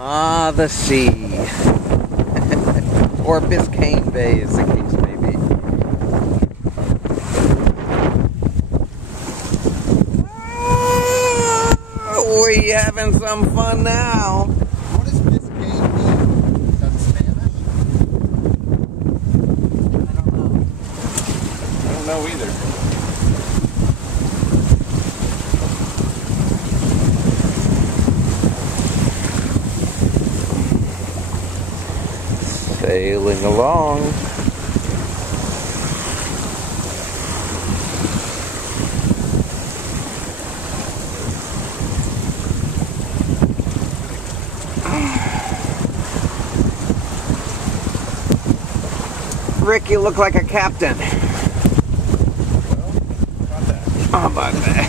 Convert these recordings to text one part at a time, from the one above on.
Ah, the sea. Or Biscayne Bay, as the case may be. Oh, we having some fun now. What does Biscayne mean? Is that Spanish? I don't know either. Sailing along. Rick, you look like a captain. Well, about that. How about that?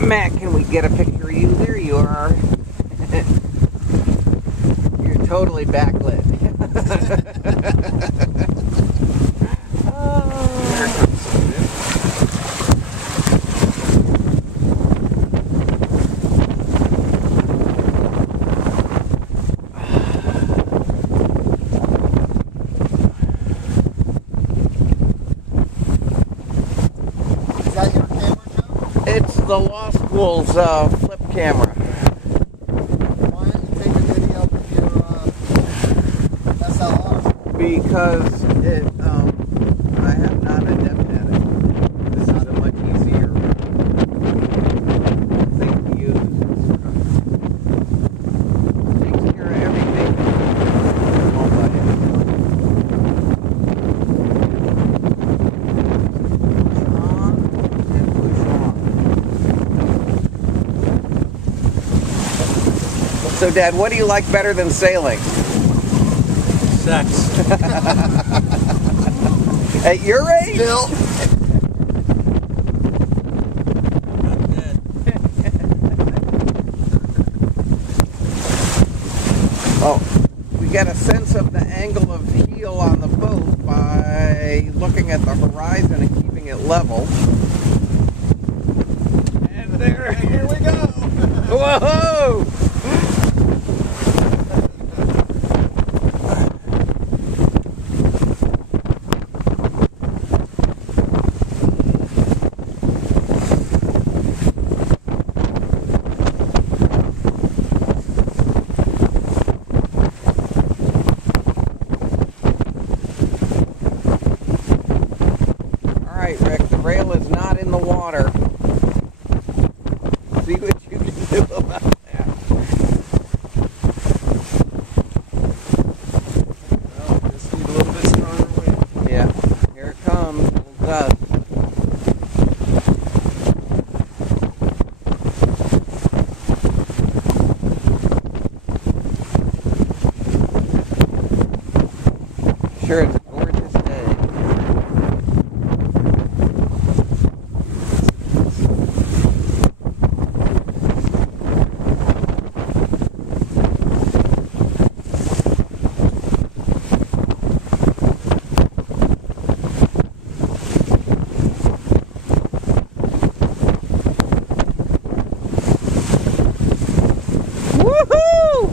Matt, can we get a picture of you? There you are. You're totally backlit. Here comes something. Is that your camera, Joe? It's the Lost Wolves flip camera. Why don't you take a video with your SLR? Because I have not adept at it. This is a much easier thing to use. Takes care of everything all by itself. Push on and push on. So, Dad, what do you like better than sailing? Sex. At your age? Still. Not dead. Oh, we get a sense of the angle of heel on the boat by looking at the horizon and keeping it level. And there, here we go. Whoa! Alright, Rick, the rail is not in the water. See what you can do about that. Well, just need a little bit stronger wind. Yeah, here it comes. Little dust. Sure, it's a gorgeous day. Woohoo!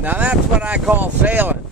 Now that's what I call sailing.